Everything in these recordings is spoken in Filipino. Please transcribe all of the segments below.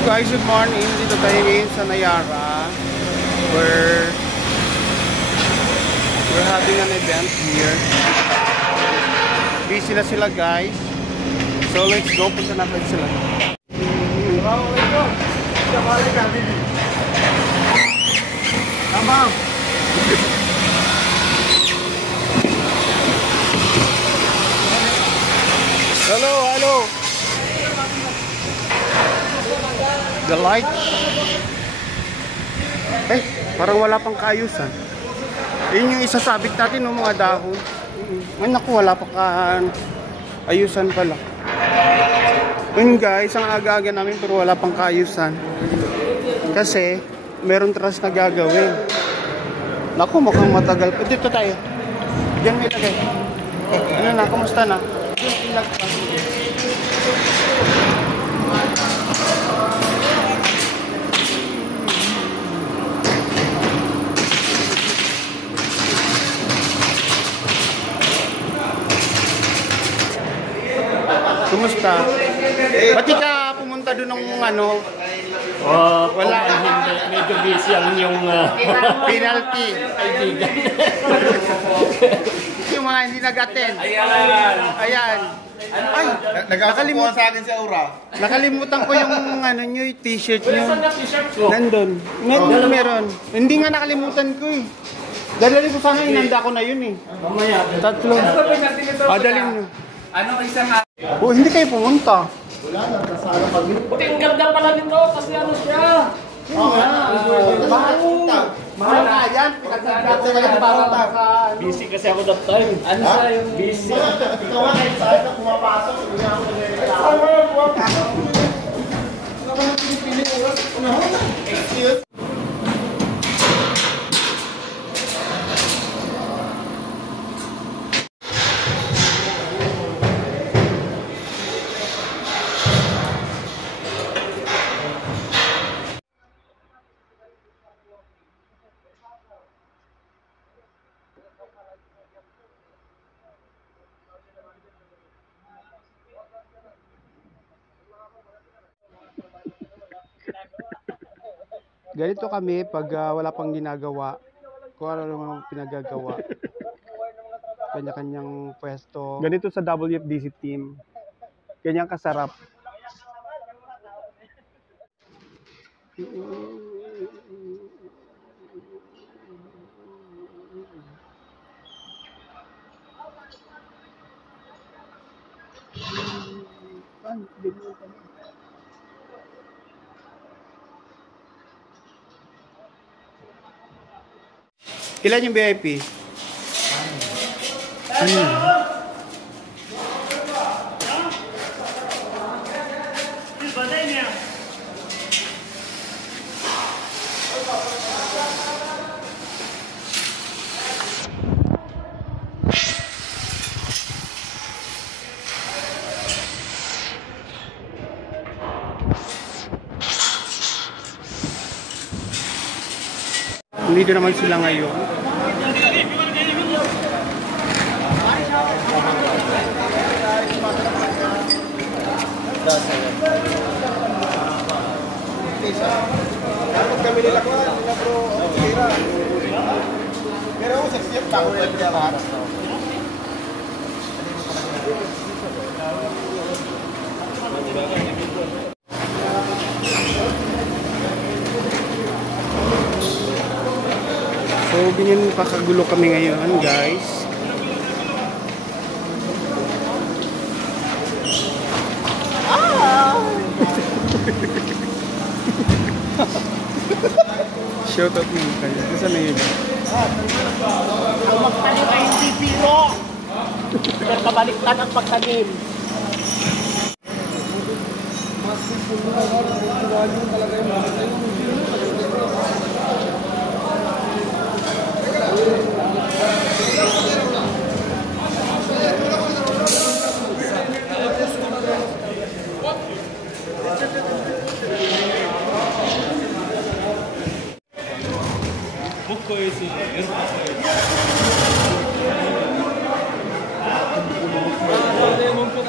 Guys, good morning. Dito tayo ngayon sa Nayara. We're having an event here. Busy na sila, guys. So let's go. Punta natin sila. Tamam. Hello, hello. The light. Eh, parang wala pang kaayusan. Yun yung isasabit natin ng mga dahon. Ay naku, wala pa ayusan pala. Yun guys, ang aga-aga namin pero wala pang kaayusan. Kasi meron trust na gagawin. Naku, mukhang matagal pa. Dito tayo. Diyan may lagay. Ano na, kumusta na? Ilag pa. Kumusta? Ba't di ka pumunta doon ng ano? Wala. Medyo busy ang yung penalty. Kaibigan. Yung mga hindi nag-attend. Ayan. Ay, nakalimutan sa akin si Aura. Nakalimutan ko yung ano nyo, yung t-shirt nyo. Saan na t-shirt ko? Nandun. Meron. Hindi nga nakalimutan ko eh. Dalali ko sana, inanda ko na yun eh. Mamaya. Tatlo. Dalhin nyo. Ano isang... Oh, hindi kayo pumunta. Wala na, kasala kami. Buti ang ganda pala nito kasi ano siya. Mahal na yan. Busy kasi ako that time. Ano siya yung busy? Ikaw nga, kahit saan na pumapasok, hindi ako excuse. Ganito kami pag wala pang ginagawa. Kung ano naman pinagagawa. Kanya-kanyang pwesto. Ganito sa WFDC team. Ganyan kasarap. Ilan yung VIP? Ano? Dito naman sila ngayon. Dapat kami nila ko, nila bro, kira. Pero ako sa siyap, tako na yung harap. So, ganyan pakagulo kami ngayon, guys. Shout out mo kayo. Nasaan na yun? Ang magtanim ay hindi biro. Pero kabaliktad ang pagtanim.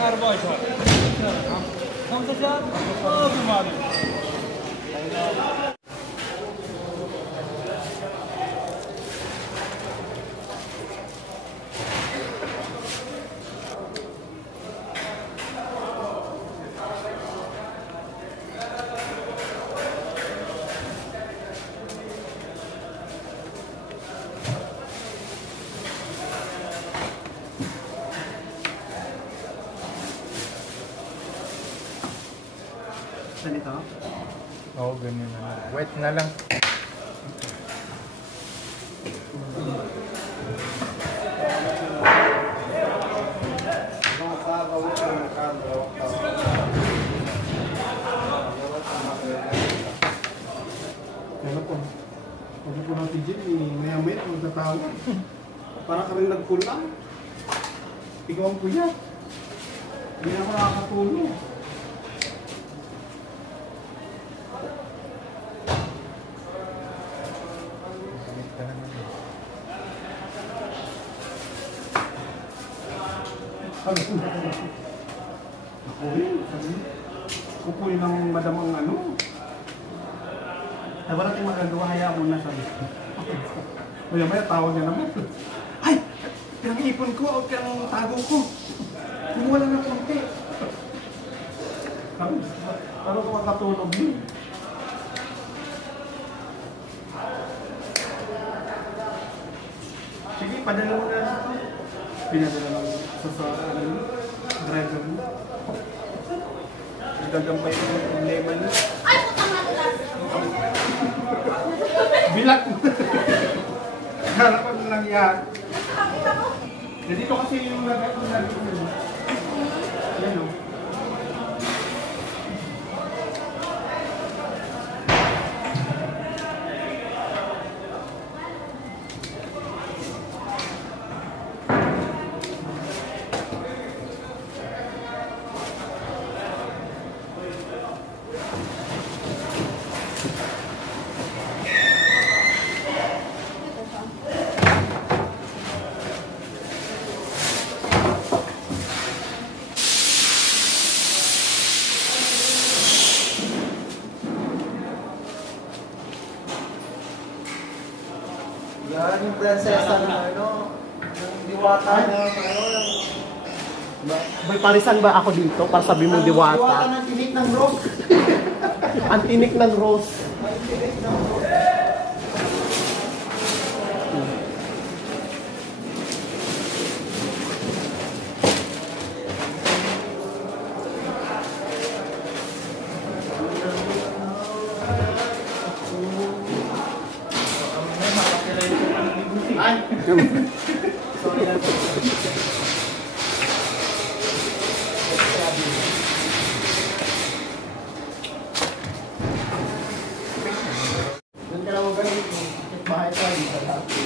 Arkadaşlar. Hamza Can, ağzım abi. Ganito? Oo, ganyan na. Wet na lang. Ano po? Pag po natin dyan, maya-maya magtatawa. Para ka rin nagkulang. Ikaw ang kuya. Hindi na ako nakakatulong. Kukunin ng madam ang ano. Ay, wala tayong magagawa, hayaan mo na sabi. Maya-maya, tawag niya naman. Ay! Pinag-iipon ko, o kang tago ko. Kumuha lang ng konti. Ano ko makatulog yun? Sige, padala mo na. Pinadala lang sa driver mo. Gagampay ko yung problema niya. Ay, putang natin! Bilak! Harapan mo lang yan. Nakakita mo? Dito kasi yung lagay ko. Yan o. Yan yung prinsesa na ano, yung diwata na ano. May parisan ba ako dito para sabi mo Diwata diwata? ng tinik ng rose. Ang tinik ng rose. Ang tinik ng rose. Yung dalawang ganit mo, bahay ko ay sa tapo.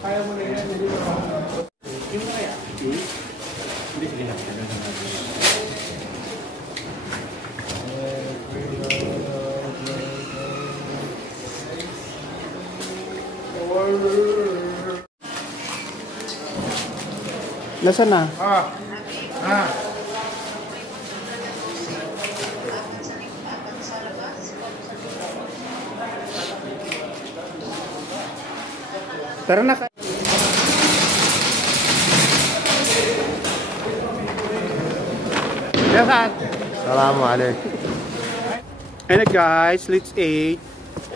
Kaya mo na yan, hindi mo ako. Yung kaya? Hindi, sige na. Nasaan na? Tara na. Yakat. Assalamualaikum. Hey guys, let's eat.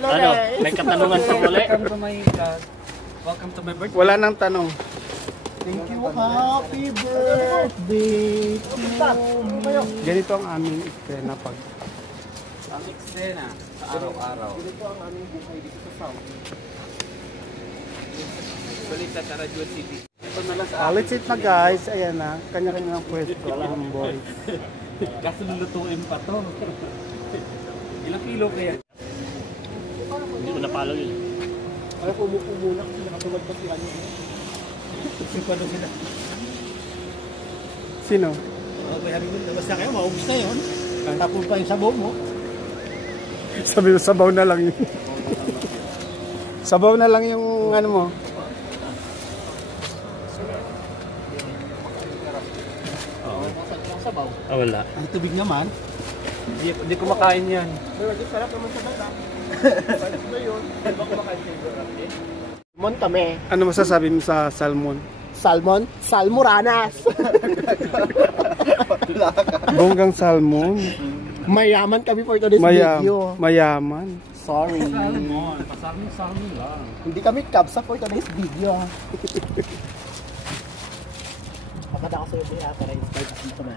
Ano? May katanungan pa muli? Welcome to my birthday. Wala nang tanong. Thank you, happy birthday to me. Ganito ang aming eksena pag Ang eksena sa araw-araw. Ito ang aming buhay dito sa South. Balita sa Radio City. Ito na lang sa let's eat na guys. Ayan na. Kanya-kanya ng pwesto ang boys. Kasi lulutuin pa to. Ilang kilo kaya? Hindi ko napalo yun. Ay, pumupo muna kasi nakatulad pa sila niya. Sigurado sila. Sino? Okay, habi mo, basta kayo, maubos na yun. Tapos pa yung sabaw mo. Sabi mo, sabaw na lang yun. Sabaw na lang yung ano mo. Sabaw. Ah, wala. Ang tubig naman. Hindi ko makain yan. Sarap naman sa bata. Ito yun. Di ba kumakain sa ito? Salmon kami. Ano masasabi mo sa salmon? Salmon? Salmoranas. Bonggang salmon. Mayaman kami for today's video. Mayaman. Sorry. Salmon. Salmon lang. Hindi kami kabsa for today's video. Kada ako sa'yo buhay para i-start ako ito na.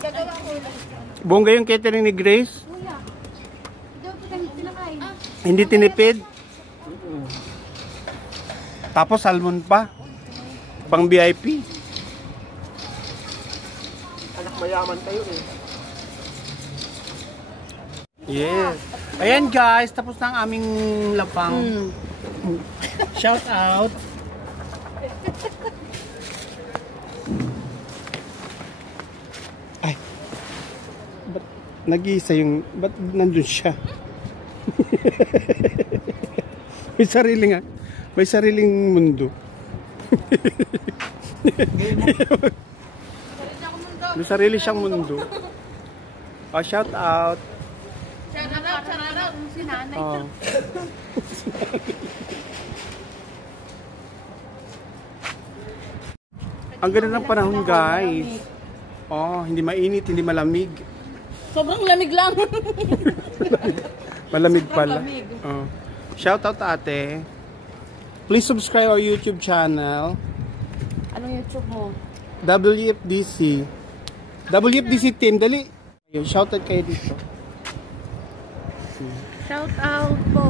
Gagawa ko lang. Bongga yung catering ni Grace. Kuya, daw po kami pinakain. Hindi tinipid. Tapos salmon pa. Pang VIP. Anak mayaman kayo eh. Yes. Ayan guys, tapos na ang aming lapang. Shout out! Ay. Ba't nag-iisa yung... Ba't nandun siya? May sarili nga. May sariling mundo. May sarili siyang mundo. Oh, shout out. Sarap si nanay. Oh. Ang ganda ng panahon, guys. Oh, hindi mainit, hindi malamig. Sobrang lamig lang. Malamig pala. lamig. Oh. Shout out ate. Please subscribe our YouTube channel. Anong YouTube mo? WFDC. WFDC team, dali. Ayun, shout out kayo dito. Shout out po.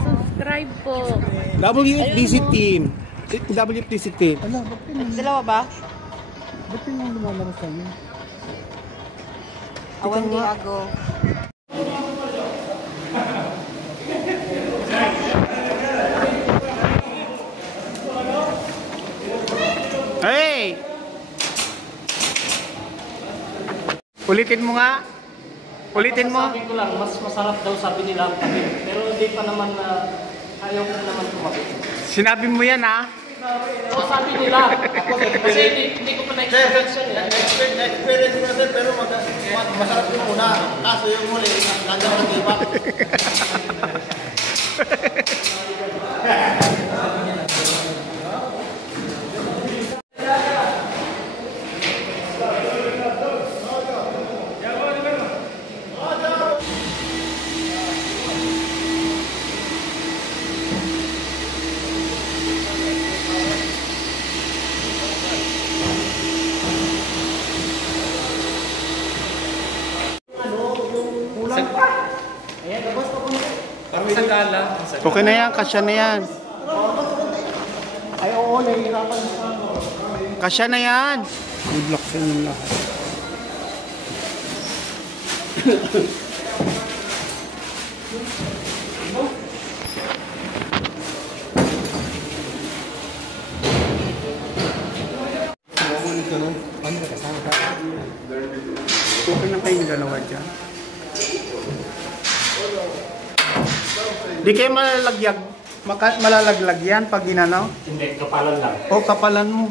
Subscribe po. WFDC team. WFDC team. Dalawa ba? Ba't yung lumalabas sa'yo? Awan di ako. Hey! Ulitin mo nga. Ulitin mo. Sabi ko lang, mas masarap daw sabi nila ang tabi. Pero hindi pa naman na ayaw ko naman tumabi. Sinabi mo yan ha. So sabi nila, kasi hindi ko pa na-experience yun eh. Na-experience na sir, pero masarap yung una. Kaso yung muli, nandiyan ang iba. Sa gala. Okay na yan, kasya na yan. Ay, oo, nahihirapan sa Kasya na yan. Good luck sa inyo lahat. Okay na kayong dalawa dyan. Di kayo malalaglag yan pag ginanaw? Hindi, kapalan lang. O kapalan mo.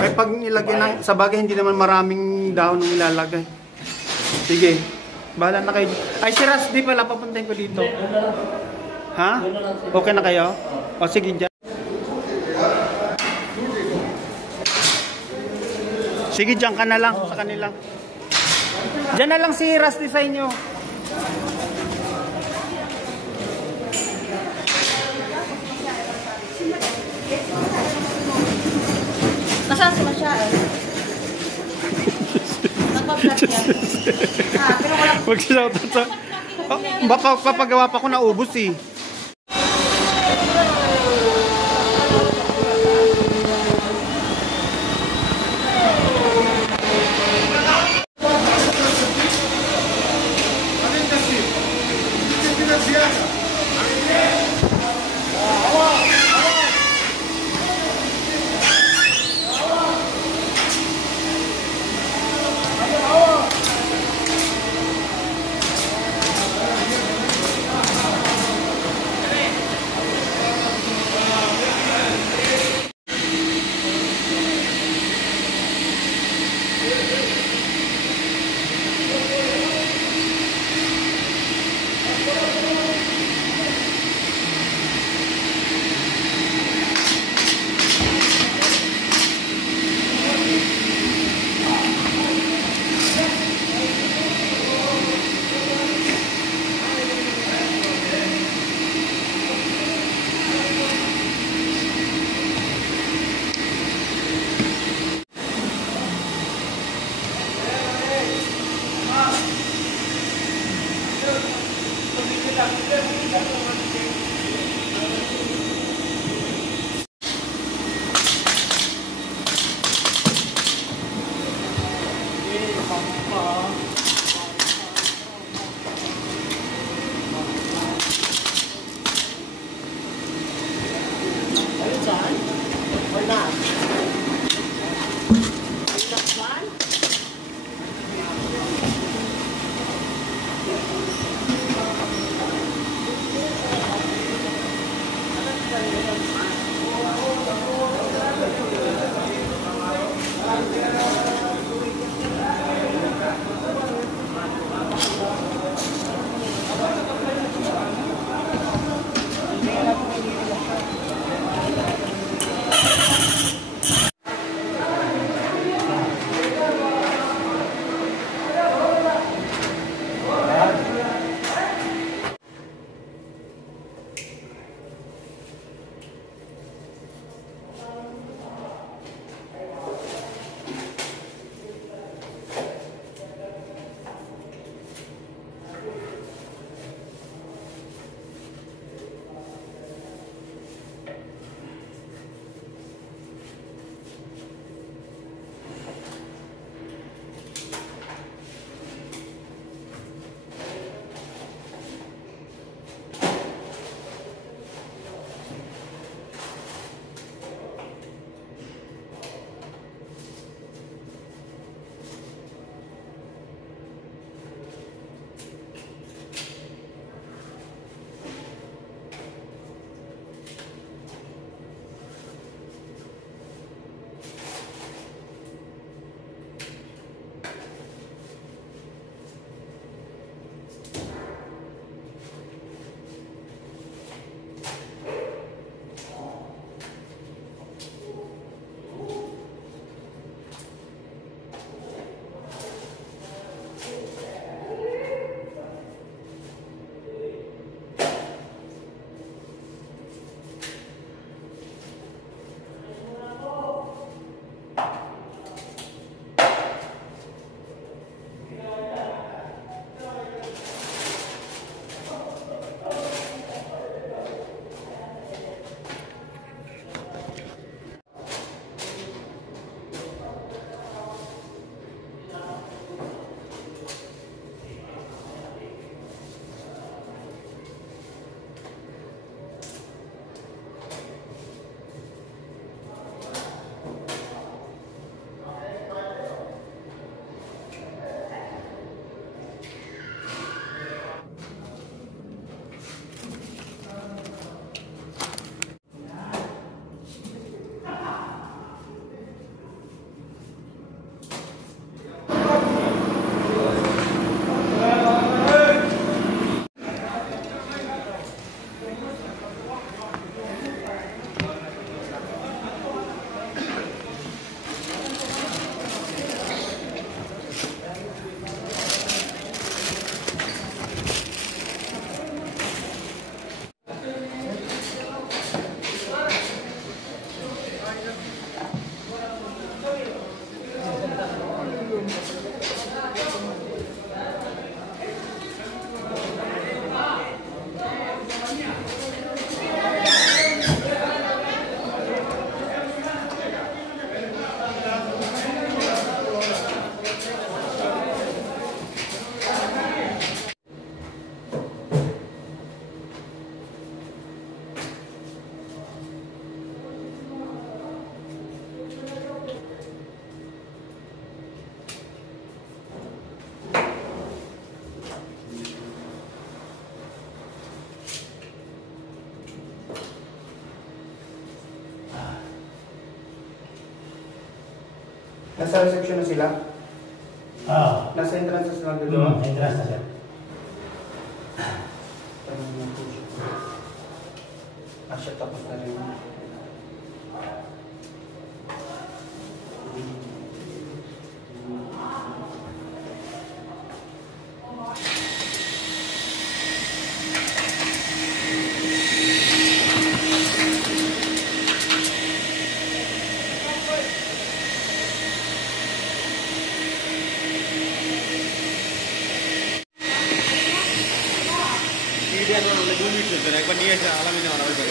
Ay pag nilagay ng, sa bagay hindi naman maraming dahon ng ilalagay. Sige, bahala na kayo. Ay si Ras, di pala papuntahin ko dito. Ha? Okay na kayo? O sige dyan. Sige dyan ka na lang sa kanila. Dyan na lang si Rusty sa inyo. Nasaan si Masya eh? Nagpa-vlog niya. Pero wala. Mag-shoutout sa... Oh, baka papagawa pa ko na ubos eh. Nasa reception na sila? Oo. Nasa entrance na sila doon? Entrance na siya. Siya tapos na rin. media ano nag-umit ko na ikban niya sa alamin na wala ba.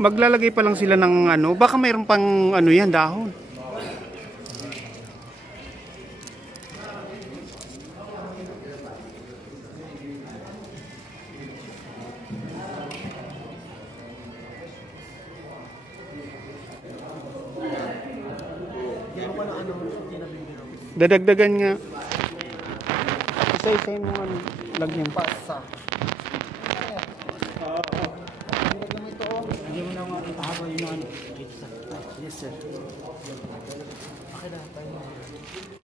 Maglalagay pa lang sila ng ano, baka mayroon pang ano yan, dahon. Dadagdagan nga. Isa-isa yung mga lagyan. Pasa. Hindi mo na nga ipahaba yung ano. Yes sir. Okay na tayo.